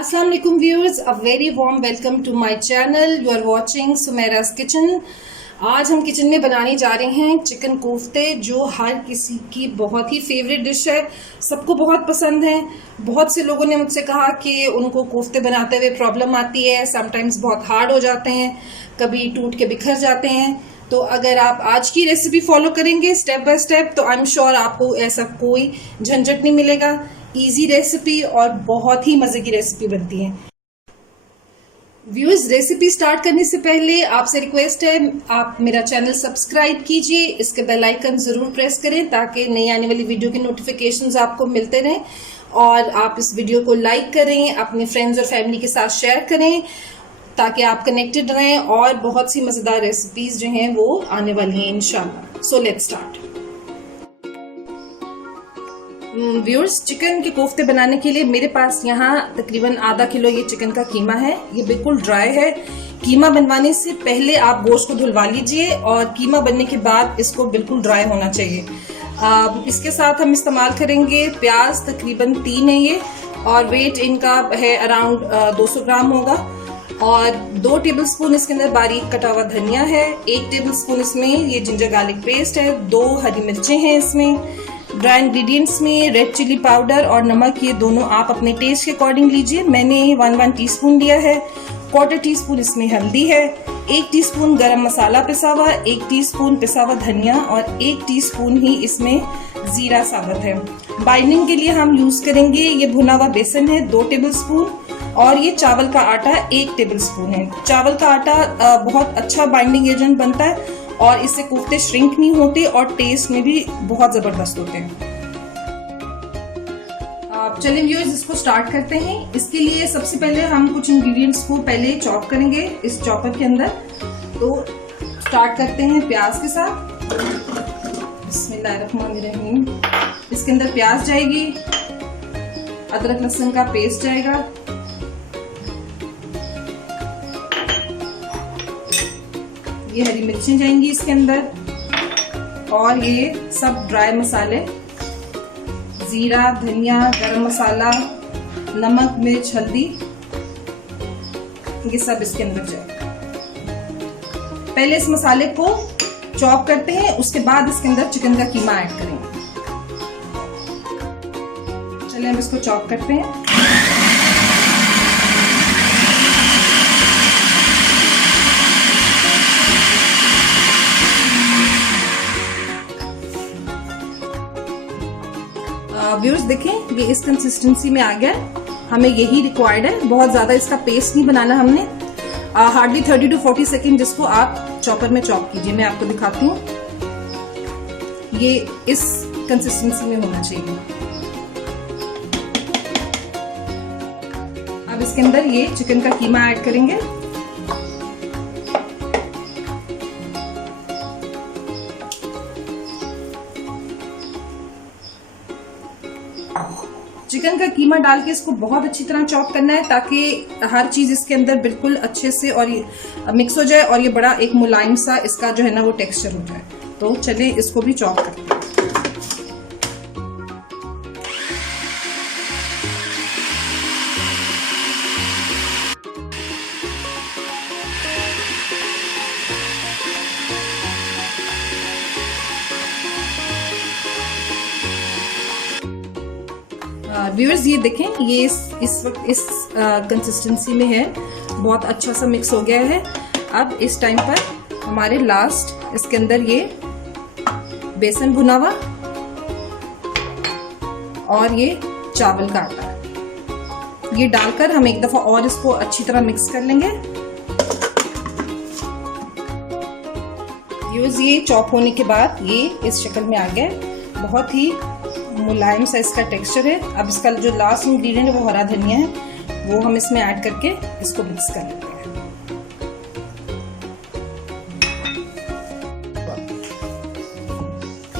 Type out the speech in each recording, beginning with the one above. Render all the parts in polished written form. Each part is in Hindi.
Assalamu alaikum viewers, a very warm welcome to my channel. You are watching Sumaira's Kitchen. आज हम किचन में बनाने जा रहे हैं चिकन कोफ्ते, जो हर किसी की बहुत ही फेवरेट डिश है, सबको बहुत पसंद है। बहुत से लोगों ने मुझसे कहा कि उनको कोफ्ते बनाते हुए प्रॉब्लम आती है, समटाइम्स बहुत हार्ड हो जाते हैं, कभी टूट के बिखर जाते हैं। तो अगर आप आज की रेसिपी फॉलो करेंगे स्टेप बाय स्टेप तो आई एम श्योर आपको ऐसा कोई झंझट नहीं मिलेगा। इजी रेसिपी और बहुत ही मजे की रेसिपी बनती है। व्यूअर्स, रेसिपी स्टार्ट करने से पहले आपसे रिक्वेस्ट है, आप मेरा चैनल सब्सक्राइब कीजिए, इसके बेल आइकन जरूर प्रेस करें ताकि नई आने वाली वीडियो के नोटिफिकेशंस आपको मिलते रहें। और आप इस वीडियो को लाइक करें, अपने फ्रेंड्स और फैमिली के साथ शेयर करें ताकि आप कनेक्टेड रहें। और बहुत सी मजेदार रेसिपीज जो हैं वो आने वाली हैं इंशाल्लाह। So let's start. Viewers, chicken के कोफ्ते बनाने के लिए मेरे पास यहाँ तकरीबन आधा किलो ये चिकन का कीमा है। ये बिल्कुल ड्राई है। कीमा बनवाने से पहले आप गोश्त को धुलवा लीजिए और कीमा बनने के बाद इसको बिल्कुल ड्राई होना चाहिए। इसके साथ हम इस्तेमाल करेंगे प्याज, तकरीबन 3 है ये, और वेट इनका है अराउंड 200 ग्राम होगा। और 2 टेबलस्पून इसके अंदर बारीक कटा हुआ धनिया है, 1 टेबलस्पून इसमें ये जिंजर गार्लिक पेस्ट है, 2 हरी मिर्चें हैं इसमें। ड्राई इंग्रेडिएंट्स में रेड चिली पाउडर और नमक, ये दोनों आप अपने टेस्ट के अकॉर्डिंग लीजिए। मैंने 1 टीस्पून लिया है। 1/4 टीस्पून इसमें हल्दी है, 1 टीस्पून गरम मसाला पिसा हुआ, 1 टीस्पून पिसा हुआ धनिया और 1 टीस्पून ही इसमें जीरा साबुत है। बाइंडिंग के लिए हम यूज करेंगे ये भुना हुआ बेसन है 2 टेबलस्पून, और ये चावल का आटा 1 टेबलस्पून है। चावल का आटा बहुत अच्छा बाइंडिंग एजेंट बनता है और इससे कोफ्ते श्रिंक नहीं होते और टेस्ट में भी बहुत जबरदस्त होते हैं। चलिए व्यूअर्स, इसको स्टार्ट करते हैं। इसके लिए सबसे पहले हम कुछ इंग्रेडिएंट्स को पहले चॉप करेंगे इस चॉपर के अंदर। तो स्टार्ट करते हैं प्याज के साथ। बिस्मिल्लाहिर्रहमानिर्रहीम। इसके अंदर प्याज जाएगी, अदरक लहसुन का पेस्ट जाएगा, ये हरी मिर्चें जाएंगी इसके अंदर, और ये सब ड्राई मसाले, जीरा, धनिया, गरम मसाला, नमक, मिर्च, हल्दी, ये सब इसके अंदर जाएगा। पहले इस मसाले को चॉप करते हैं, उसके बाद इसके अंदर चिकन का कीमा ऐड करेंगे। चलिए हम इसको चॉप करते हैं। व्यूअर्स देखें, ये इस कंसिस्टेंसी में आ गया। हमें यही रिक्वायर्ड है, बहुत ज्यादा इसका पेस्ट नहीं बनाना हमने। हार्डली 30 to 40 सेकेंड इसको आप चॉपर में चॉप कीजिए। मैं आपको दिखाती हूँ, ये इस कंसिस्टेंसी में होना चाहिए। अब इसके अंदर ये चिकन का कीमा ऐड करेंगे। चिकन का कीमा डाल के इसको बहुत अच्छी तरह चॉप करना है ताकि हर चीज इसके अंदर बिल्कुल अच्छे से और ये मिक्स हो जाए और ये बड़ा एक मुलायम सा इसका जो है ना वो टेक्सचर हो जाए। तो चलिए इसको भी चॉप करते हैं। व्यूअर्स, ये देखें, ये इस वक्त इस कंसिस्टेंसी में है, बहुत अच्छा सा मिक्स हो गया है। अब इस टाइम पर हमारे लास्ट इसके अंदर ये बेसन भुना हुआ और ये चावल का आटा, ये डालकर हम एक दफा और इसको अच्छी तरह मिक्स कर लेंगे। ये चॉप होने के बाद ये इस शक्ल में आ गया, बहुत ही मुलायम सा इसका टेक्सचर है। अब इसका जो लास्ट इंग्रेडिएंट है वो हरा धनिया है, वो हम इसमें ऐड करके इसको मिक्स कर लेते हैं।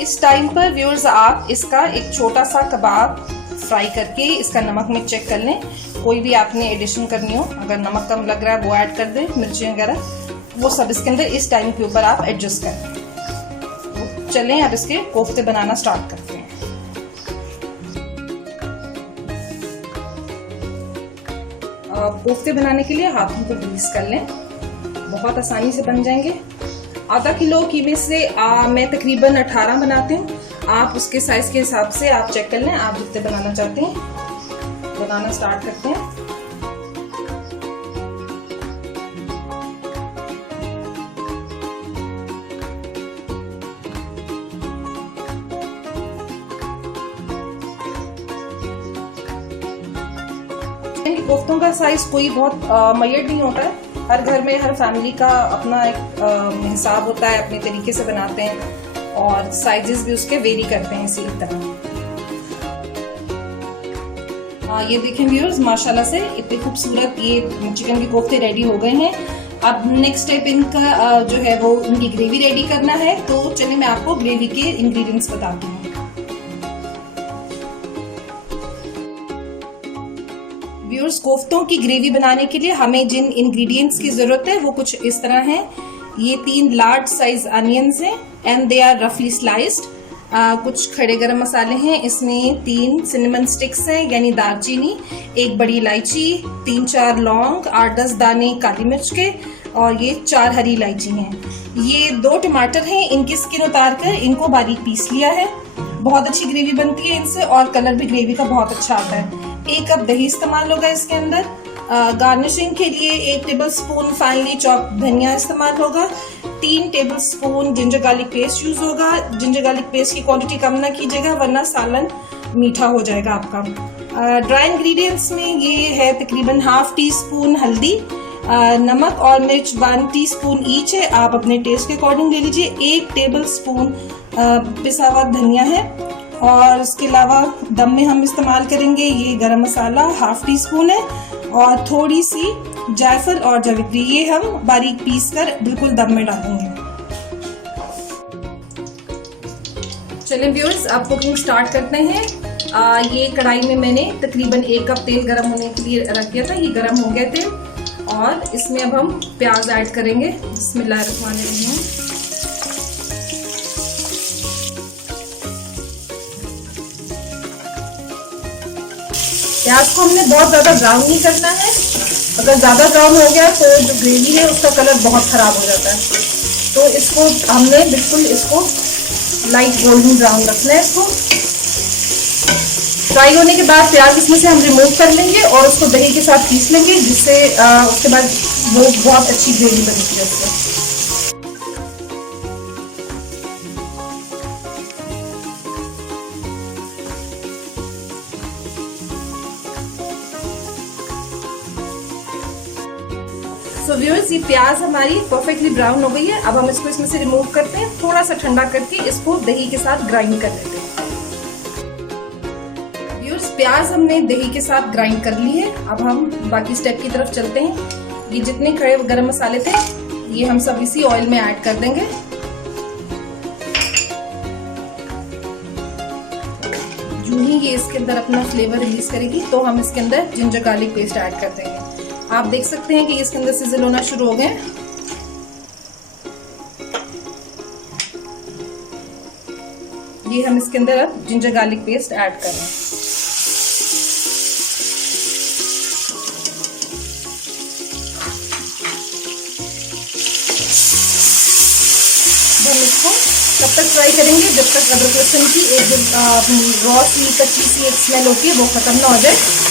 इस टाइम पर व्यूअर्स आप इसका एक छोटा सा कबाब फ्राई करके इसका नमक में चेक कर लें। कोई भी आपने एडिशन करनी हो, अगर नमक कम लग रहा है वो ऐड कर दें, मिर्ची वगैरह वो सब इसके अंदर इस टाइम के ऊपर आप एडजस्ट कर लें। चलें अब इसके कोफ्ते बनाना स्टार्ट करते हैं। कोफ्ते बनाने के लिए हाथों को ग्रीस कर लें, बहुत आसानी से बन जाएंगे। आधा किलो कीमे से मैं तकरीबन 18 बनाती हूँ। आप उसके साइज के हिसाब से आप चेक कर लें, आप जितने बनाना चाहते हैं। बनाना स्टार्ट करते हैं। कोफ्तों का साइज कोई बहुत मैयड नहीं होता है। हर घर में हर फैमिली का अपना एक हिसाब होता है, अपने तरीके से बनाते हैं और साइजेस भी उसके वेरी करते हैं इसी तरह। ये देखें व्यूअर्स, माशाल्लाह से इतने खूबसूरत ये चिकन के कोफ्ते रेडी हो गए हैं। अब नेक्स्ट स्टेप इनका जो है वो इनकी ग्रेवी रेडी करना है। तो चलिए मैं आपको ग्रेवी के इंग्रेडिएंट्स बताती हूँ। व्यूअर्स, कोफ्तों की ग्रेवी बनाने के लिए हमें जिन इंग्रेडिएंट्स की जरूरत है वो कुछ इस तरह हैं। ये 3 लार्ज साइज अनियंस हैं एंड दे आर रफली स्लाइस्ड। कुछ खड़े गरम मसाले हैं, इसमें 3 सिनेमन स्टिक्स हैं यानी दालचीनी, 1 बड़ी इलायची, 3-4 लौंग, 8-10 दाने काली मिर्च के और ये 4 हरी इलायची हैं। ये 2 टमाटर हैं, इनकी स्किन उतार कर इनको बारीक पीस लिया है। बहुत अच्छी ग्रेवी बनती है इनसे और कलर भी ग्रेवी का बहुत अच्छा आता है। 1 कप दही इस्तेमाल होगा इसके अंदर। गार्निशिंग के लिए 1 टेबलस्पून फाइनली चॉप धनिया इस्तेमाल होगा। 3 tablespoon ginger garlic paste use होगा। जिंजर गार्लिक पेस्ट की क्वांटिटी कम ना कीजिएगा वरना सालन मीठा हो जाएगा आपका। ड्राई इंग्रेडिएंट्स में ये है तकरीबन ½ टीस्पून हल्दी, नमक और मिर्च 1 टीस्पून ईच है, आप अपने टेस्ट के अकॉर्डिंग ले लीजिए। 1 टेबलस्पून पिसा हुआ धनिया है और उसके अलावा दम में हम इस्तेमाल करेंगे ये गरम मसाला ½ टीस्पून है और थोड़ी सी जायफल और जवित्री, ये हम बारीक पीस कर बिल्कुल दम में डालेंगे। चलिए व्यूअर्स, आप कुकिंग स्टार्ट करते हैं। ये कढ़ाई में मैंने तकरीबन 1 कप तेल गरम होने के लिए रख दिया था, ये गरम हो गए थे और इसमें अब हम प्याज ऐड करेंगे। बिस्मिल्लाहिर्रहमानिर्रहीम। प्याज को हमने बहुत ज्यादा ब्राउन नहीं करना है, अगर ज्यादा ब्राउन हो गया तो जो ग्रेवी है उसका कलर बहुत खराब हो जाता है। तो इसको हमने बिल्कुल इसको लाइट गोल्डन ब्राउन रखना है। इसको फ्राई होने के बाद प्याज इसमें से हम रिमूव कर लेंगे और उसको दही के साथ पीस लेंगे, जिससे उसके बाद वो बहुत अच्छी ग्रेवी बनेगी है उससे। तो व्यूअर्स, ये प्याज हमारी परफेक्टली ब्राउन हो गई है। अब हम इसको इसमें से रिमूव करते हैं, थोड़ा सा ठंडा करके इसको दही के साथ ग्राइंड कर लेते हैं। व्यूअर्स, प्याज हमने दही के साथ ग्राइंड कर ली है। अब हम बाकी स्टेप की तरफ चलते हैं। ये जितने खड़े गरम मसाले थे ये हम सब इसी ऑयल में ऐड कर देंगे। जो ही ये इसके अंदर अपना फ्लेवर रिलीज करेगी तो हम इसके अंदर जिंजर गार्लिक पेस्ट ऐड कर देंगे। आप देख सकते हैं कि इसके अंदर सिजल होना शुरू हो गए। ये हम इसके अंदर अब जिंजर गार्लिक पेस्ट ऐड कर रहे हैं। हम इसको तब तक फ्राई करेंगे जब तक अदरक लहसुन की एक रॉ सी कच्ची सी एक स्मेल होती है वो खत्म ना हो जाए।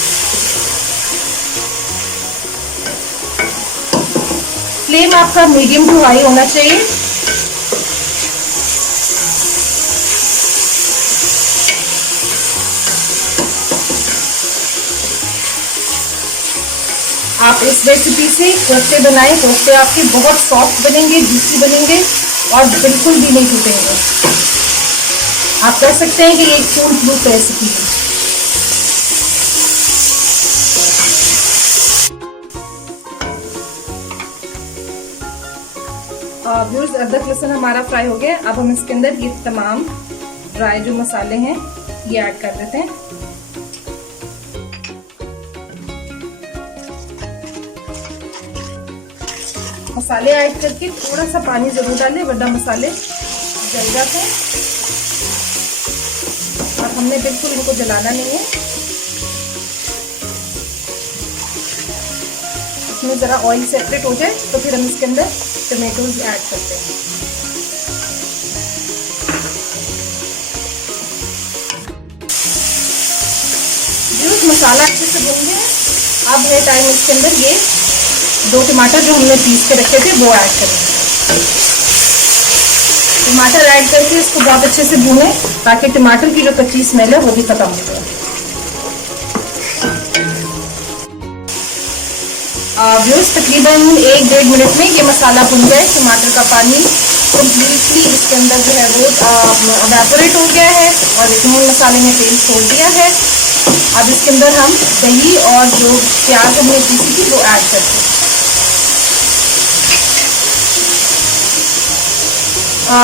फ्लेम आपका मीडियम टू हाई होना चाहिए। आप इस रेसिपी से कोफ्ते बनाएं, कोफ्ते आपके बहुत सॉफ्ट बनेंगे, जूसी बनेंगे और बिल्कुल भी नहीं टूटेंगे। आप कह सकते हैं कि ये एक फूल प्रूफ रेसिपी है। व्यूअर्स, अदरक लहसुन हमारा फ्राई हो गया। अब हम इसके अंदर ये तमाम ड्राई जो मसाले हैं ये ऐड कर देते हैं। मसाले ऐड करके थोड़ा सा पानी जरूर डालें वरना मसाले जल जाते हैं और हमने बिल्कुल इनको जलाना नहीं है। इसमें ज़रा ऑयल सेपरेट हो जाए तो फिर हम इसके अंदर टमेटोज ऐड करते हैं। मसाला अच्छे से भून गया है। अब है टाइम इसके अंदर ये 2 टमाटर जो हमने पीस के रखे थे वो ऐड करेंगे। टमाटर ऐड करके इसको बहुत अच्छे से भूनें ताकि टमाटर की जो कच्ची स्मेल है वो भी खत्म हो जाए। व्यूअर्स तकरीबन 1-1.5 मिनट में ये मसाला भुन गया है। टमाटर का पानी कम्प्लीटली इसके अंदर जो है वो एवेपोरेट हो गया है और इसमें मसाले ने तेल छोड़ दिया है। अब इसके अंदर हम दही और जो प्याज हमने पीसी थी वो ऐड करते हैं।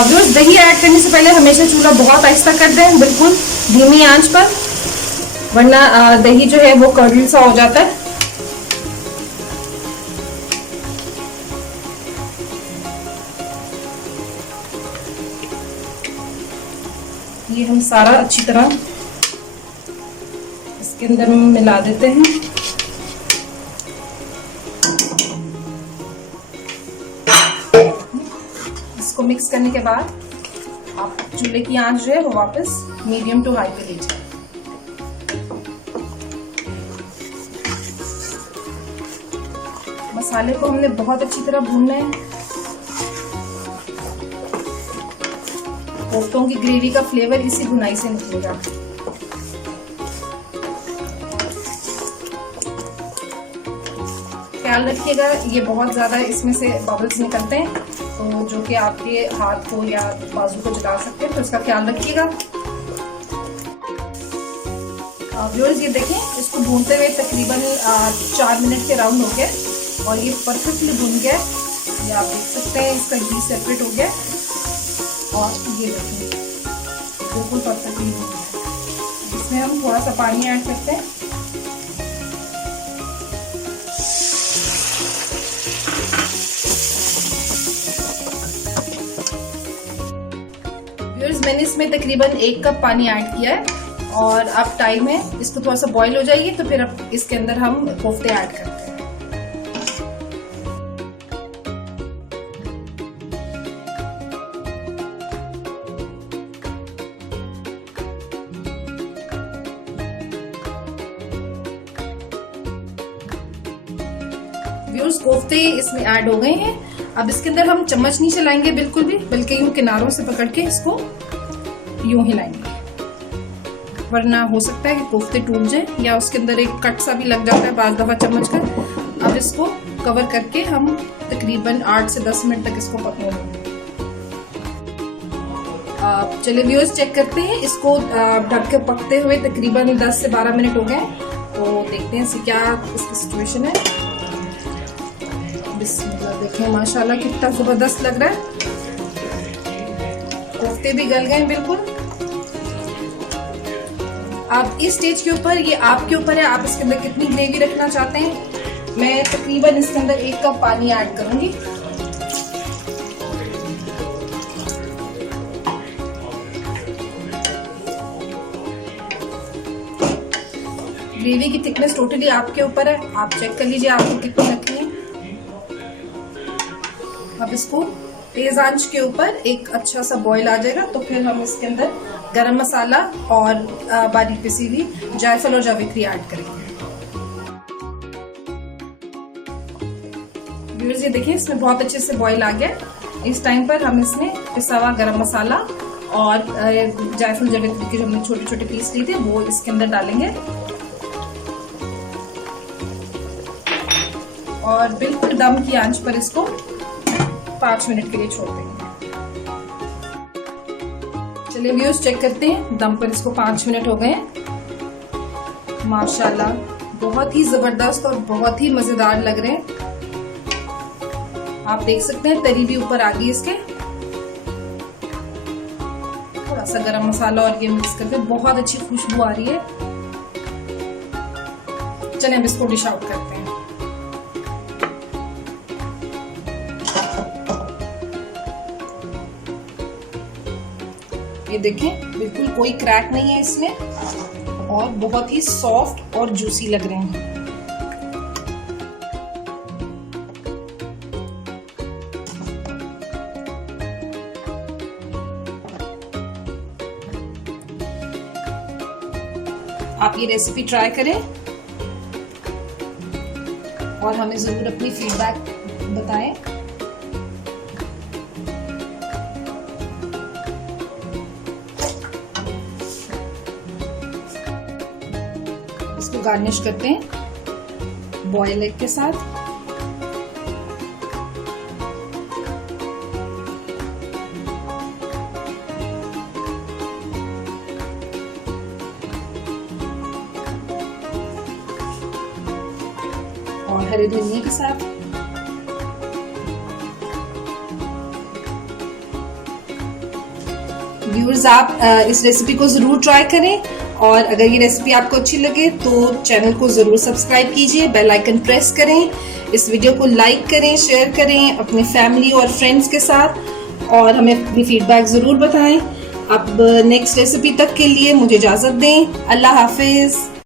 व्यूअर्स दही ऐड करने से पहले हमेशा चूल्हा बहुत आहिस्ता कर दें, बिल्कुल धीमी आंच पर, वरना दही जो है वो कर्डल सा हो जाता है। ये हम सारा अच्छी तरह इसके अंदर मिला देते हैं। इसको मिक्स करने के बाद आप चूल्हे की आंच जो है वो वापस मीडियम टू हाई पे ले जाए। मसाले को हमने बहुत अच्छी तरह भूनना है। कोफ्तों की ग्रेवी का फ्लेवर इसी भुनाई से निकलेगा। ख्याल रखिएगा ये बहुत ज्यादा इसमें से बबल्स निकलते हैं तो जो कि आपके हाथ को या बाजू को जला सकते हैं, तो इसका ख्याल रखिएगा। व्यूअर्स ये देखें, इसको भूनते हुए तकरीबन 4 मिनट के राउंड हो गया और ये परफेक्टली भून गया। ये आप देख सकते हैं इसका घी सेपरेट हो गया और ये देखें बिल्कुल परफेक्टली भून गया। इसमें हम थोड़ा सा पानी ऐड करते हैं। मैंने इसमें तकरीबन 1 कप पानी ऐड किया है और अब टाइम है इसको थोड़ा सा बॉईल हो जाएगी तो फिर अब इसके अंदर हम कोफ्ते ऐड करते हैं। व्यूअर्स कोफ्ते इसमें ऐड हो गए हैं। अब इसके अंदर हम चम्मच नहीं चलाएंगे बिल्कुल भी, बल्कि यूं किनारों से पकड़ के इसको यूं हिलाएंगे, वरना हो सकता है कि कोफ्ते टूट जाए या उसके अंदर एक कट सा भी लग जाता है बाज़ दफा चम्मच का। अब इसको कवर करके हम तकरीबन 8 से 10 मिनट तक इसको पकने देंगे। चलिए व्यूअर्स चेक करते हैं, इसको ढक के पकते हुए तकरीबन 10 से 12 मिनट हो गए, तो देखते हैं क्या इसकी सिचुएशन है। बिस्मिल्लाह, देखें माशाल्लाह कितना जबरदस्त लग रहा है। कोफ्ते भी गल गए बिल्कुल। अब इस स्टेज के ऊपर ये आपके ऊपर है, आप इसके अंदर कितनी ग्रेवी रखना चाहते हैं। मैं तकरीबन इसके अंदर 1 कप पानी ऐड करूंगी। ग्रेवी की थिकनेस टोटली आपके ऊपर है, आप चेक कर लीजिए आपको कितनी रखनी है। अब इसको तेज आंच के ऊपर एक अच्छा सा बॉईल आ जाएगा तो फिर हम इसके अंदर गरम मसाला और बारीक पिसी हुई जायफल और जावित्री ऐड करेंगे। व्यूअर्स ये देखिए इसमें बहुत अच्छे से बॉईल आ गया। इस टाइम पर हम इसमें पिसा हुआ गरम मसाला और जायफल जावित्री के जो हमने छोटे छोटे पीस लिए थे वो इसके अंदर डालेंगे और बिल्कुल दम की आंच पर इसको 5 मिनट के लिए छोड़ देंगे। चलिए व्यूअर्स चेक करते हैं, दम पर इसको 5 मिनट हो गए। माशाल्लाह बहुत ही जबरदस्त और बहुत ही मजेदार लग रहे हैं। आप देख सकते हैं तरी भी ऊपर आ गई इसके। थोड़ा सा गरम मसाला और ये मिक्स करके बहुत अच्छी खुशबू आ रही है। चलिए अब इसको डिश आउट करते हैं। ये देखें बिल्कुल कोई क्रैक नहीं है इसमें और बहुत ही सॉफ्ट और जूसी लग रहे हैं। आप ये रेसिपी ट्राई करें और हमें ज़रूर अपनी फीडबैक बताएं। इसको गार्निश करते हैं बॉयल एग के साथ। और हरे धनिया के साथ। व्यूअर्स, आप इस रेसिपी को जरूर ट्राई करें और अगर ये रेसिपी आपको अच्छी लगे तो चैनल को जरूर सब्सक्राइब कीजिए, बेल आइकन प्रेस करें, इस वीडियो को लाइक करें, शेयर करें अपने फैमिली और फ्रेंड्स के साथ और हमें अपनी फीडबैक जरूर बताएं। अब नेक्स्ट रेसिपी तक के लिए मुझे इजाजत दें। अल्लाह हाफिज।